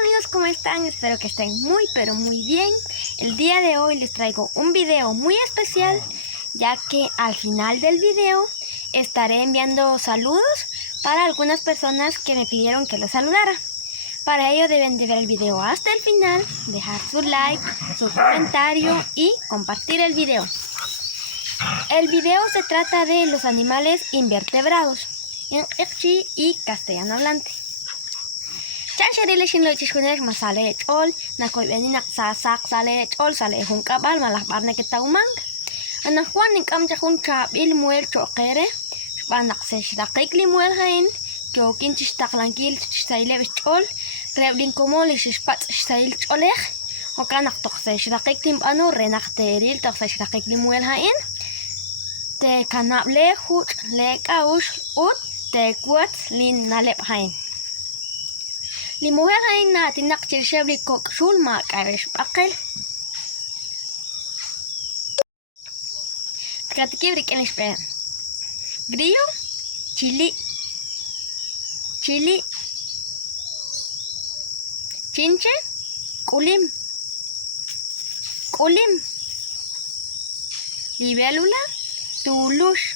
amigos, ¿cómo están? Espero que estén muy pero muy bien. El día de hoy les traigo un video muy especial, ya que al final del video estaré enviando saludos para algunas personas que me pidieron que los saludara. Para ello deben de ver el video hasta el final, dejar su like, su comentario y compartir el video. El video se trata de los animales invertebrados en Iqchi y castellano hablante. Chancherile shinlo chishkunek masale echol, nakoy beninak sasak sale echol sale hunkabal malakbar na kita umang. Anak Juan nikam chakun chabil muel chokere, banak se shrakik li muel hain, jokin chistaklankil chisaile echol, reblin komol ishpat chisail cholech, okanak tok se shrakik tim anu renak teril tok se shrakik li muel hain. Te kanap le hut le kaush ut te kuat lin nalep hain. Li mujer hain na tinak chirshebli kok shul ma karesh bakel. Katikibrik en espera. Grillo, chili, chinche, kulim, libélula, tulush,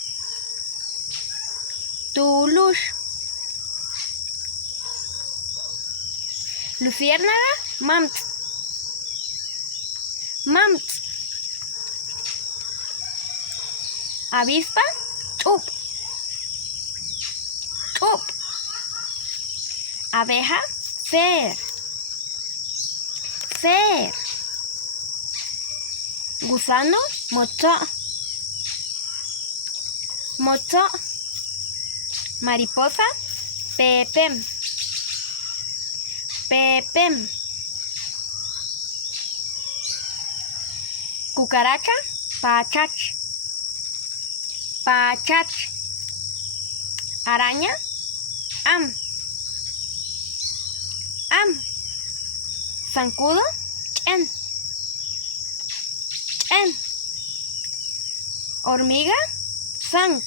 luciérnaga, mamt, avispa, chup, abeja, fer, gusano, mocho, mariposa, pepem, cucaracha, pachach, araña, am, zancudo, chen, hormiga, zanc,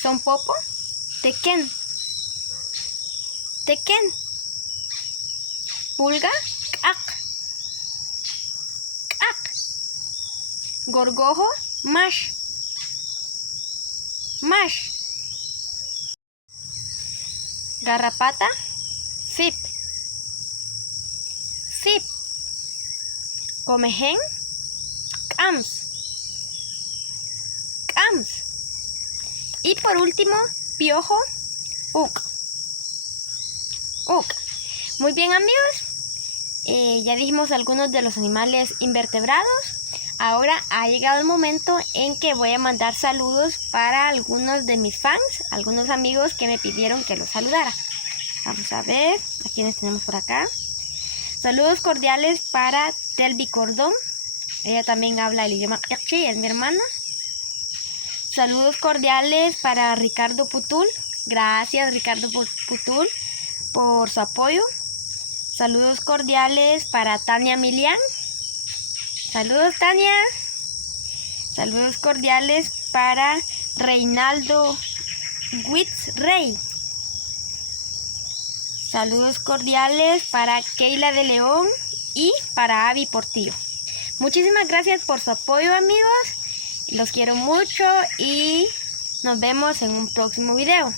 sonpopo, tequén, pulga, kak, gorgojo, mash, garrapata, fip, comején, cams. Y por último, piojo, uk. Muy bien amigos, ya dijimos algunos de los animales invertebrados. Ahora ha llegado el momento en que voy a mandar saludos para algunos de mis fans, algunos amigos que me pidieron que los saludara. Vamos a ver a quienes tenemos por acá. Saludos cordiales para Telvi Cordón. Ella también habla el idioma Iqchi, es mi hermana. Saludos cordiales para Ricardo Putul. Gracias Ricardo Putul por su apoyo. Saludos cordiales para Tania Milian. Saludos Tania. Saludos cordiales para Reinaldo Witz Rey. Saludos cordiales para Keila de León y para Avi Portillo. Muchísimas gracias por su apoyo amigos. Los quiero mucho y nos vemos en un próximo video.